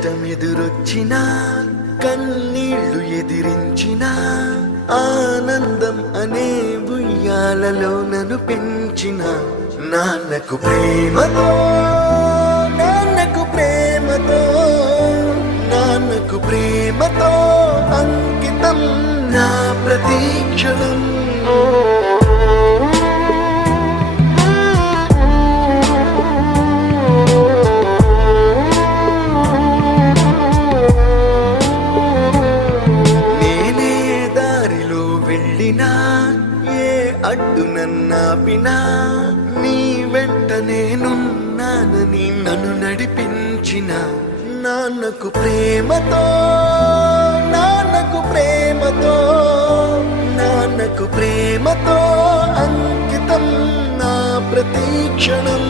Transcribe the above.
కష్టమెదురొచ్చినా కన్నీళ్లు ఎదిరించినా ఆనందం అనే ఉయ్యాలలో నన్ను పెంచిన నాన్నకు ప్రేమతో నాన్నకు ప్రేమతో నాన్నకు ప్రేమతో అంకితం నా ప్రతీక్షణం. నేనే దారిలో వెళ్ళినా ఏ అడ్డు నన్నాపినా నీ వెంట నేనున్నానని నన్ను నడిపించిన నాన్నకు ప్రేమతో నాన్నకు ప్రేమతో నాన్నకు ప్రేమతో అంకితం నా ప్రతీక్షణం.